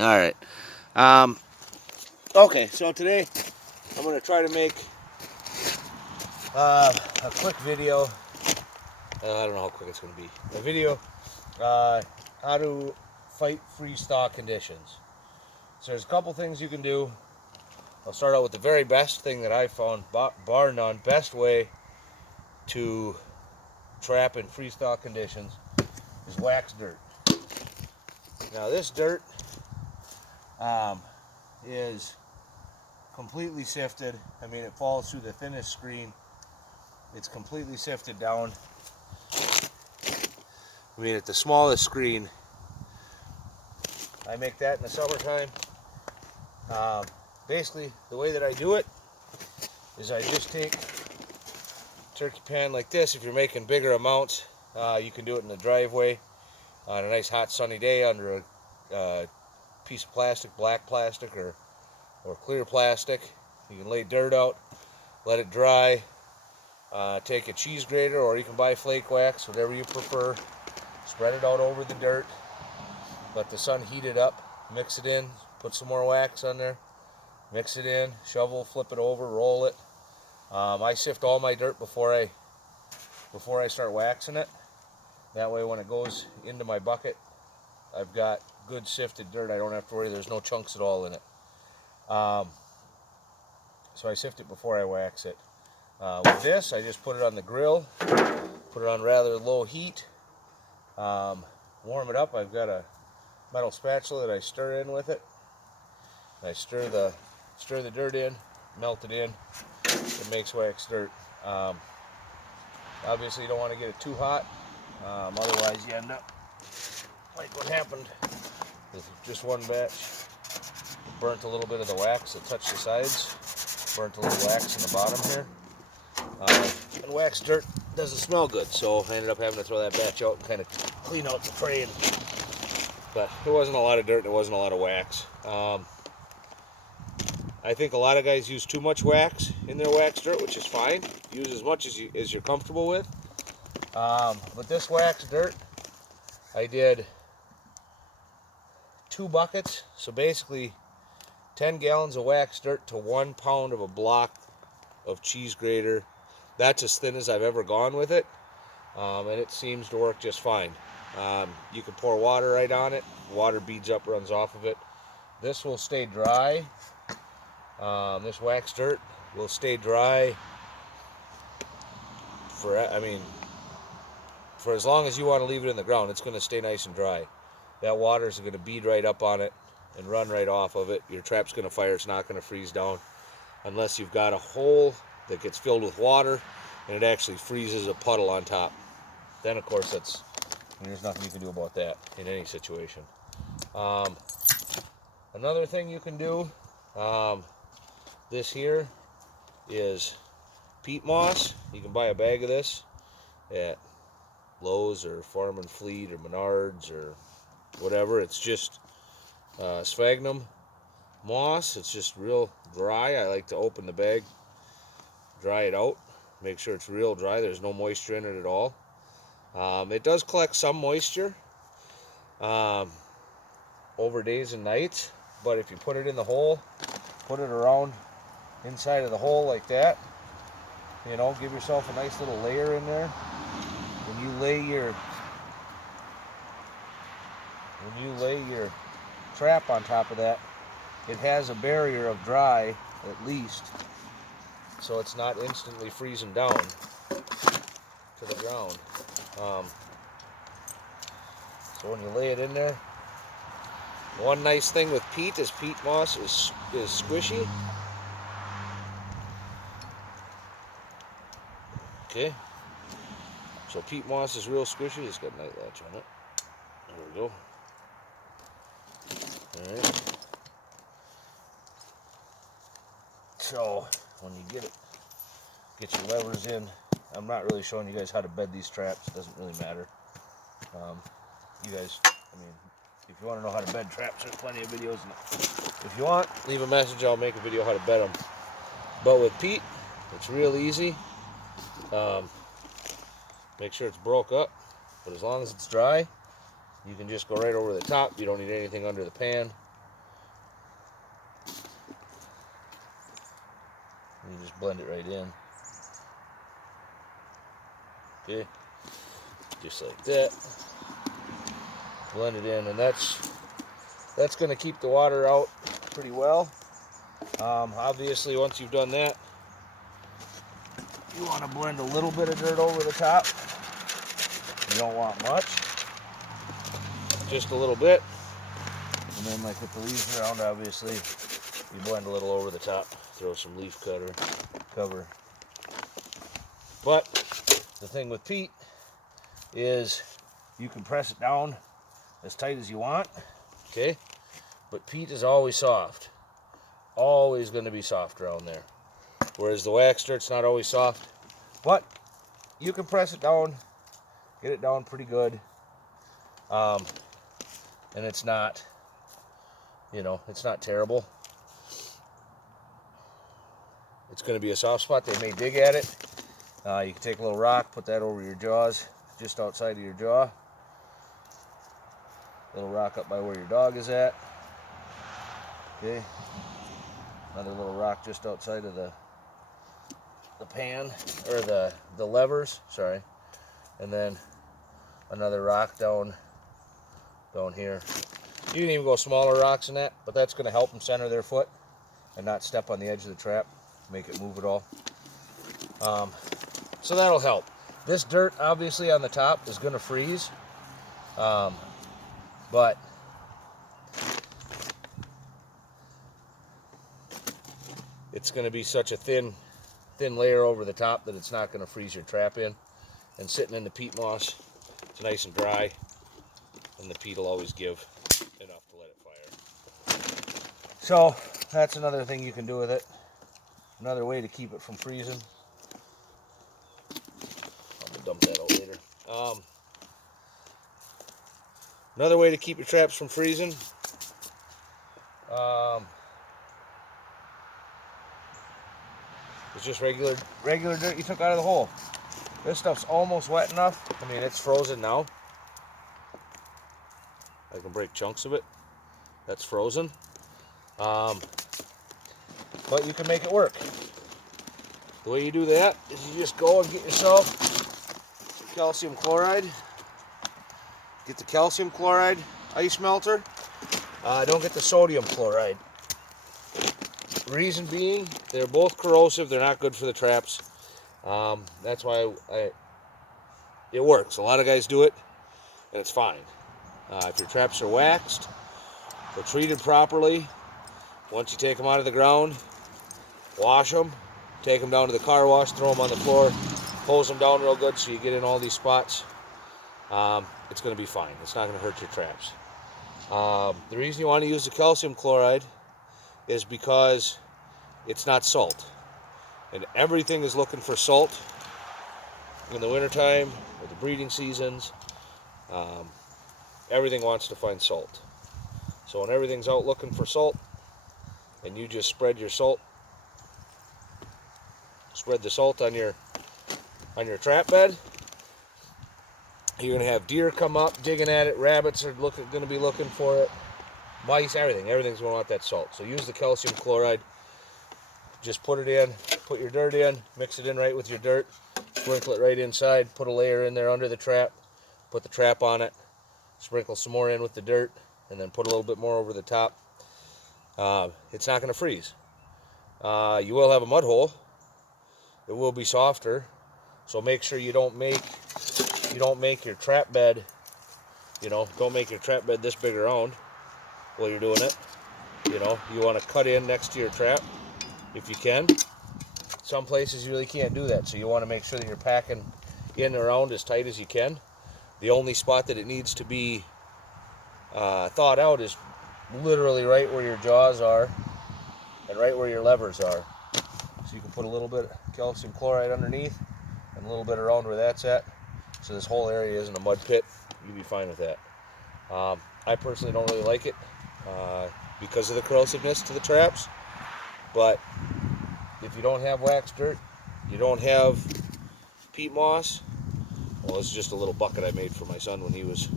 All right. Okay, so today I'm going to try to make a quick video. I don't know how quick it's going to be. A video how to fight freeze thaw conditions. So there's a couple things you can do. I'll start out with the very best thing that I found, bar none, best way to trap in freeze thaw conditions is wax dirt. Now this dirt is completely sifted. I mean, it falls through the thinnest screen. It's completely sifted down. I mean, at the smallest screen. I make that in the summertime. Basically, the way that I do it is I just take a turkey pan like this. If you're making bigger amounts, you can do it in the driveway on a nice hot sunny day under a piece of plastic, black plastic or clear plastic. You can lay dirt out, let it dry, take a cheese grater, or you can buy flake wax, whatever you prefer. Spread it out over the dirt, let the sun heat it up, mix it in, put some more wax on there, mix it in, shovel, flip it over, roll it. I sift all my dirt before I start waxing it. That way when it goes into my bucket, I've got good sifted dirt. I don't have to worry, there's no chunks at all in it. So I sift it before I wax it. With this, I just put it on the grill, put it on rather low heat, warm it up. I've got a metal spatula that I stir in with it. I stir the dirt in, melt it in. It makes wax dirt. Obviously, you don't want to get it too hot, otherwise you end up like what happened with just one batch. It burnt a little bit of the wax that touched the sides, burnt a little wax in the bottom here. And wax dirt doesn't smell good, so I ended up having to throw that batch out and kind of clean out the tray. But there wasn't a lot of dirt, there wasn't a lot of wax. I think a lot of guys use too much wax in their wax dirt, which is fine. Use as much as you're comfortable with. With this wax dirt, I did 2 buckets, so basically 10 gallons of wax dirt to 1 pound of a block of cheese grater. That's as thin as I've ever gone with it, and it seems to work just fine. You can pour water right on it. Water beads up, runs off of it. This will stay dry. This wax dirt will stay dry for as long as you want to leave it in the ground. It's going to stay nice and dry. That water is going to bead right up on it and run right off of it. Your trap's going to fire. It's not going to freeze down unless you've got a hole that gets filled with water and it actually freezes a puddle on top. Then, of course, there's nothing you can do about that in any situation. Another thing you can do, this here is peat moss. You can buy a bag of this at Lowe's or Farm and Fleet or Menards or whatever. It's just sphagnum moss. It's just real dry. I like to open the bag, dry it out, make sure it's real dry. There's no moisture in it at all. It does collect some moisture over days and nights, but if you put it in the hole, put it around inside of the hole like that, you know, give yourself a nice little layer in there. When you lay your trap on top of that, it has a barrier of dry at least, so it's not instantly freezing down to the ground. So when you lay it in there, one nice thing with peat is peat moss is squishy. Okay, so peat moss is real squishy. It's got night latch on it. There we go. All right. So when you get your levers in, I'm not really showing you guys how to bed these traps. It doesn't really matter. You guys, I mean, if you want to know how to bed traps, there's plenty of videos. If you want, leave a message. I'll make a video how to bed them. But with peat, it's real easy. Make sure it's broke up, but as long as it's dry, you can just go right over the top. You don't need anything under the pan. blend it right in. Okay, just like that. Blend it in, and that's going to keep the water out pretty well. Obviously, once you've done that, you want to blend a little bit of dirt over the top. You don't want much, just a little bit. And then, like with the leaves around, obviously, you blend a little over the top. Throw some leaf cover. But the thing with peat is you can press it down as tight as you want, okay? But peat is always soft. Always going to be soft around there. Whereas the wax dirt's not always soft. But you can press it down, get it down pretty good. And it's not, it's not terrible. It's going to be a soft spot. They may dig at it. You can take a little rock, put that over your jaws, just outside of your jaw. Little rock up by where your dog is at. Okay. Another little rock just outside of the pan, or the levers, sorry. And then another rock down here. You can even go smaller rocks than that, but that's going to help them center their foot and not step on the edge of the trap, make it move at all. So that'll help. This dirt, obviously, on the top is going to freeze, but it's going to be such a thin layer over the top that it's not going to freeze your trap in. And sitting in the peat moss, it's nice and dry, and the peat will always give enough to let it fire. So that's another thing you can do with it. Another way to keep it from freezing. I'm gonna dump that out later. Another way to keep your traps from freezing. It's just regular dirt you took out of the hole. This stuff's almost wet enough. I mean, it's frozen now. I can break chunks of it. That's frozen. But you can make it work. The way you do that is you just go and get yourself calcium chloride. Get the calcium chloride ice melter. Don't get the sodium chloride. Reason being, they're both corrosive. They're not good for the traps. That's why it works. A lot of guys do it, and it's fine. If your traps are waxed or treated properly, once you take them out of the ground, wash them, take them down to the car wash, throw them on the floor, hose them down real good so you get in all these spots. It's going to be fine. It's not going to hurt your traps. The reason you want to use the calcium chloride is because it's not salt. And everything is looking for salt in the wintertime, or the breeding seasons. Everything wants to find salt. So when everything's out looking for salt, and you just spread the salt on your trap bed, you're going to have deer come up digging at it, rabbits are going to be looking for it, mice, everything's going to want that salt. So use the calcium chloride. Just put it in, put your dirt in, mix it in right with your dirt, sprinkle it right inside, put a layer in there under the trap, put the trap on it, sprinkle some more in with the dirt, and then put a little bit more over the top. It's not going to freeze. You will have a mud hole. It will be softer, so make sure you don't make your trap bed, don't make your trap bed this big around while you're doing it. You want to cut in next to your trap if you can. Some places you really can't do that, so you want to make sure that you're packing in around as tight as you can. The only spot that it needs to be thawed out is literally right where your jaws are and right where your levers are. So you can put a little bit of calcium chloride underneath and a little bit around where that's at, so this whole area isn't a mud pit. You'll be fine with that. I personally don't really like it because of the corrosiveness to the traps. But if you don't have waxed dirt, you don't have peat moss, well, it's just a little bucket I made for my son when he was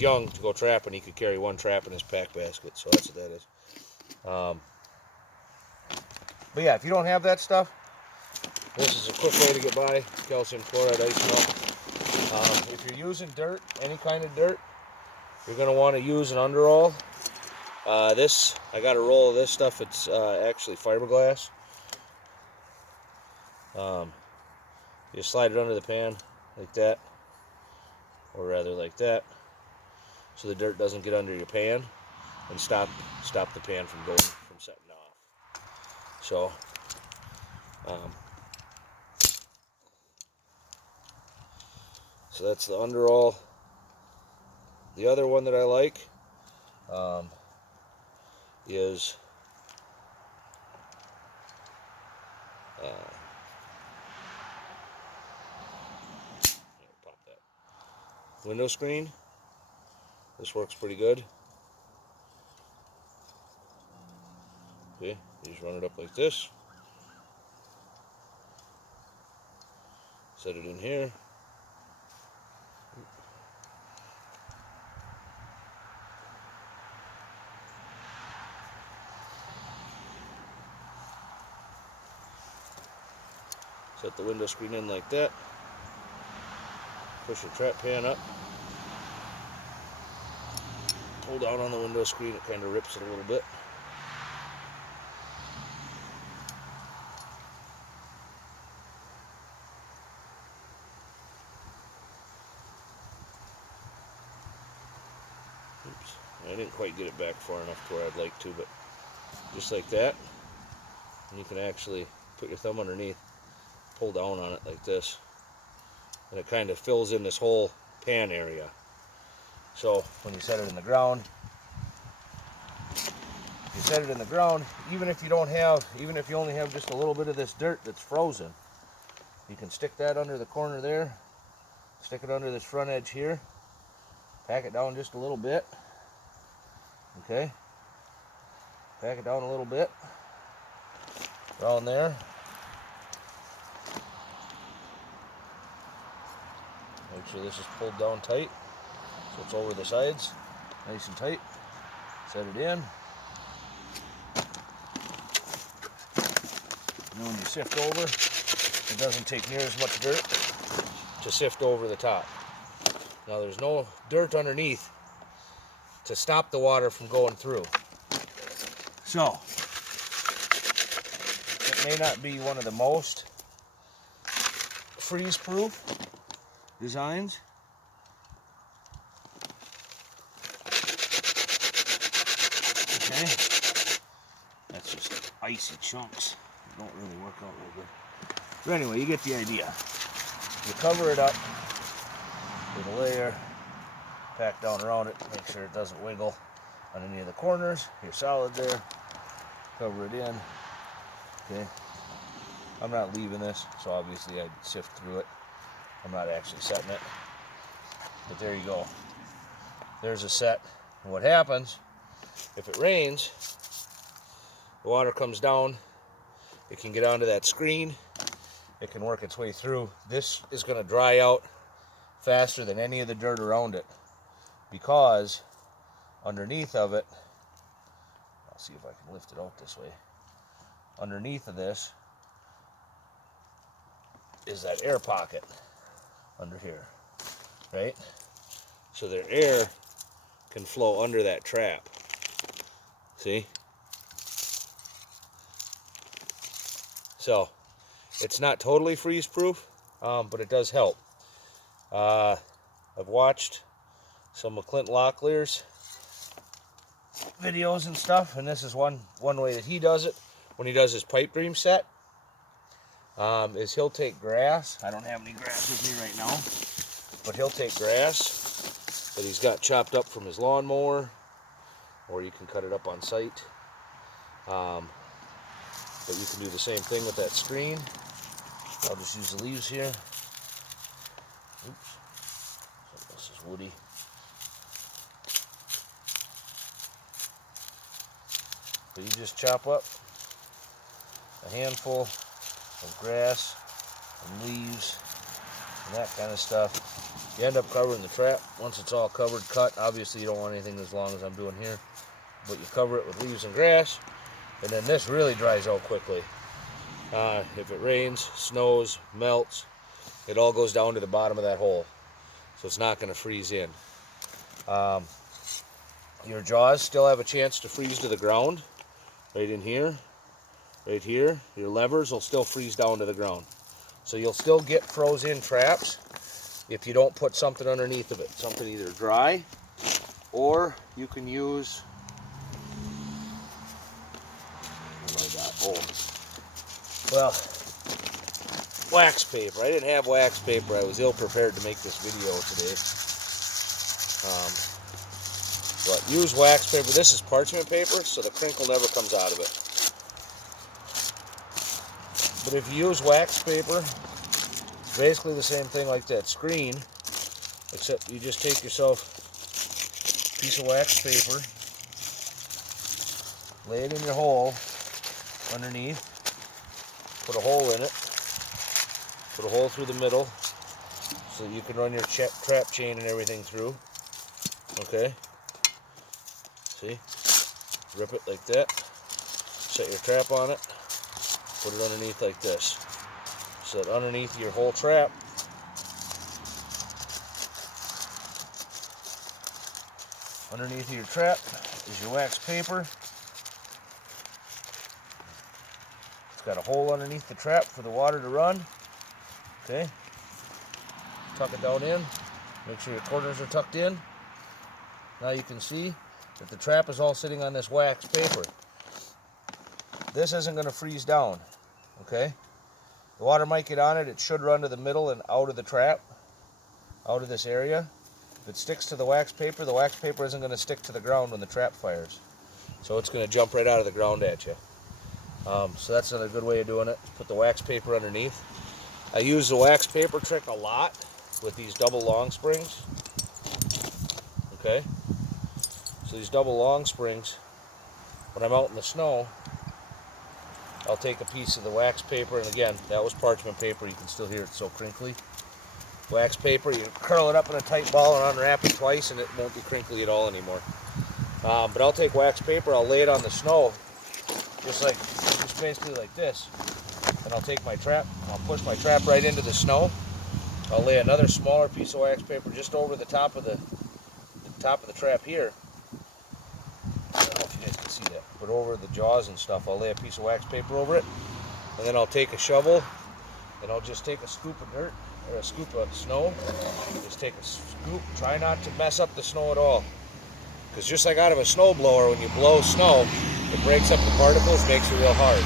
young to go trapping. He could carry one trap in his pack basket, so that's what that is. But yeah, if you don't have that stuff, this is a quick way to get by. Calcium chloride ice melt. If you're using dirt, any kind of dirt, you're going to want to use an underall. I got a roll of this stuff. It's actually fiberglass. You slide it under the pan like that, or rather like that, so the dirt doesn't get under your pan and stop the pan from setting off. So so that's the underall. The other one that I like is pop that window screen. This works pretty good. Okay, you just run it up like this. Set it in here. Set the window screen in like that. Push your trap pan up. Pull down on the window screen, it kind of rips it a little bit. Oops, I didn't quite get it back far enough to where I'd like to, but just like that. And you can actually put your thumb underneath, pull down on it like this, and it kind of fills in this whole pan area. So when you set it in the ground, even if you only have just a little bit of this dirt that's frozen, you can stick that under the corner there, stick it under this front edge here, pack it down just a little bit, okay, pack it down a little bit, around there. Make sure this is pulled down tight, so it's over the sides, nice and tight. Set it in. And when you sift over, it doesn't take near as much dirt to sift over the top. Now there's no dirt underneath to stop the water from going through. So, it may not be one of the most freeze-proof designs. Okay, that's just icy chunks. They don't really work out real good. But anyway, you get the idea. You cover it up with a layer, pack down around it, make sure it doesn't wiggle on any of the corners. You're solid there. Cover it in. Okay. I'm not leaving this, so obviously I'd sift through it. I'm not actually setting it. But there you go. There's a set. And what happens, if it rains, the water comes down, it can get onto that screen, it can work its way through. This is going to dry out faster than any of the dirt around it, because underneath of it, I'll see if I can lift it out this way, underneath of this is that air pocket under here, right? So their air can flow under that trap. See? So it's not totally freeze proof, but it does help. I've watched some of Clint Locklear's videos and stuff, and this is one way that he does it when he does his pipe dream set. Is he'll take grass. I don't have any grass with me right now, but he'll take grass that he's got chopped up from his lawnmower, or you can cut it up on site. But you can do the same thing with that screen. I'll just use the leaves here. Oops, this is woody. But you just chop up a handful of grass and leaves and that kind of stuff. You end up covering the trap. Once it's all covered, cut. Obviously you don't want anything as long as I'm doing here, but you cover it with leaves and grass, and then this really dries out quickly. If it rains, snows, melts, it all goes down to the bottom of that hole. So it's not going to freeze in. Your jaws still have a chance to freeze to the ground. Right in here, right here. Your levers will still freeze down to the ground. So you'll still get froze-in traps if you don't put something underneath of it. Something either dry, or you can use, well, wax paper. I didn't have wax paper. I was ill prepared to make this video today. But use wax paper. This is parchment paper, so the crinkle never comes out of it. But if you use wax paper, it's basically the same thing like that screen, except you just take yourself a piece of wax paper, lay it in your hole underneath, put a hole in it, put a hole through the middle so that you can run your trap chain and everything through. Okay? See? Rip it like that, set your trap on it, put it underneath like this. So that underneath your whole trap, underneath your trap is your wax paper. It's got a hole underneath the trap for the water to run. Okay. Tuck it down in. Make sure your corners are tucked in. Now you can see that the trap is all sitting on this wax paper. This isn't going to freeze down. Okay. The water might get on it. It should run to the middle and out of the trap, out of this area. If it sticks to the wax paper isn't going to stick to the ground when the trap fires. So it's going to jump right out of the ground at you. So that's another good way of doing it. Put the wax paper underneath. I use the wax paper trick a lot with these double long springs. Okay. So these double long springs, when I'm out in the snow, I'll take a piece of the wax paper, and again, that was parchment paper. You can still hear it so crinkly. Wax paper, you curl it up in a tight ball and unwrap it twice, and it won't be crinkly at all anymore. But I'll take wax paper, I'll lay it on the snow, just basically like this. And I'll take my trap, I'll push my trap right into the snow. I'll lay another smaller piece of wax paper just over the top of the trap here. I don't know if you guys can see that, but over the jaws and stuff, I'll lay a piece of wax paper over it, and then I'll take a shovel, and I'll just take a scoop of dirt, or a scoop of snow, just take a scoop, try not to mess up the snow at all, because just like out of a snow blower, when you blow snow, it breaks up the particles, makes it real hard.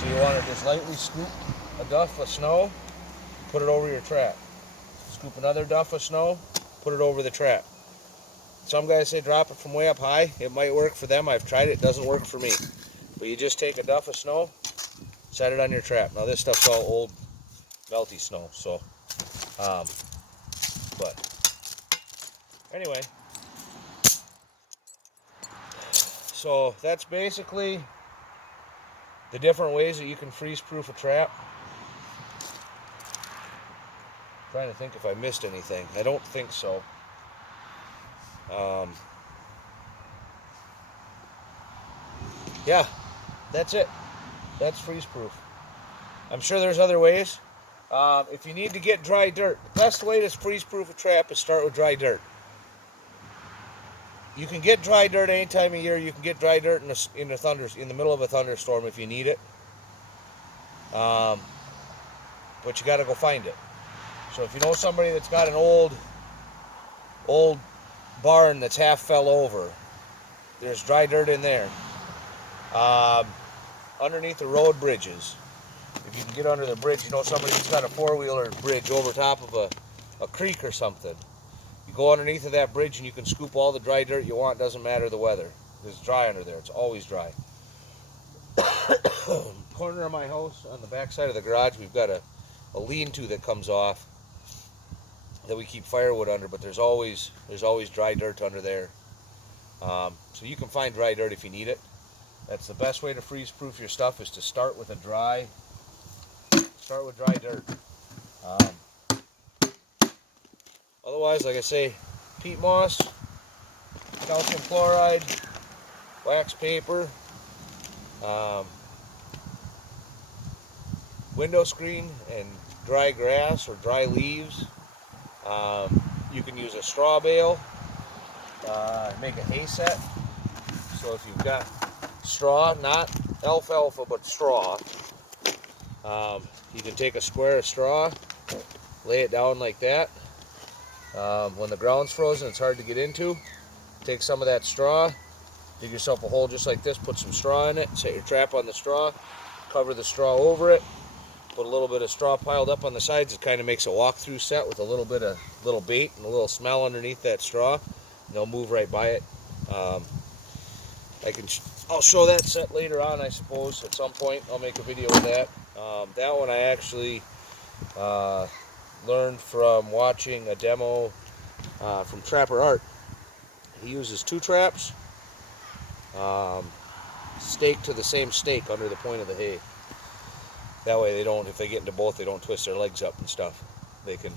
So you want to just lightly scoop a duff of snow, put it over your trap. Scoop another duff of snow, put it over the trap. Some guys say drop it from way up high. It might work for them. I've tried it. It doesn't work for me. But you just take a duff of snow, set it on your trap. Now this stuff's all old, melty snow. So, but anyway. So that's basically the different ways that you can freeze-proof a trap. I'm trying to think if I missed anything. I don't think so. Yeah, that's it. That's freeze-proof. I'm sure there's other ways. If you need to get dry dirt, the best way to freeze-proof a trap is start with dry dirt. You can get dry dirt any time of year. You can get dry dirt in the middle of a thunderstorm if you need it. But you got to go find it. So if you know somebody that's got an old barn that's half fell over, there's dry dirt in there. Underneath the road bridges, if you can get under the bridge, you know somebody that's got a four-wheeler bridge over top of a creek or something. You go underneath of that bridge and you can scoop all the dry dirt you want. Doesn't matter the weather. It's dry under there. It's always dry. Corner of my house, on the back side of the garage, we've got a lean-to that comes off that we keep firewood under, but there's always dry dirt under there. So you can find dry dirt if you need it. That's the best way to freeze-proof your stuff, is to start with dry dirt. Otherwise, like I say, peat moss, calcium chloride, wax paper, window screen and dry grass or dry leaves. You can use a straw bale, make a hay set. So if you've got straw, not alfalfa, but straw, you can take a square of straw, lay it down like that. When the ground's frozen, it's hard to get into. Take some of that straw, dig yourself a hole just like this, put some straw in it, set your trap on the straw, cover the straw over it, put a little bit of straw piled up on the sides. It kind of makes a walk-through set with a little bit of little bait and a little smell underneath that straw. And they'll move right by it. I'll show that set later on, I suppose. At some point, I'll make a video of that. That one I actually learned from watching a demo from Trapper Art. He uses 2 traps, staked to the same stake under the point of the hay. That way they don't, if they get into both, they don't twist their legs up and stuff. They can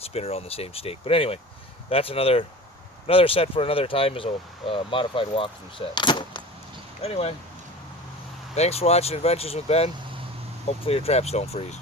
spin around the same stake. But anyway, that's another set for another time, is a modified walkthrough set. So, anyway, thanks for watching Adventures with Ben. Hopefully your traps don't freeze.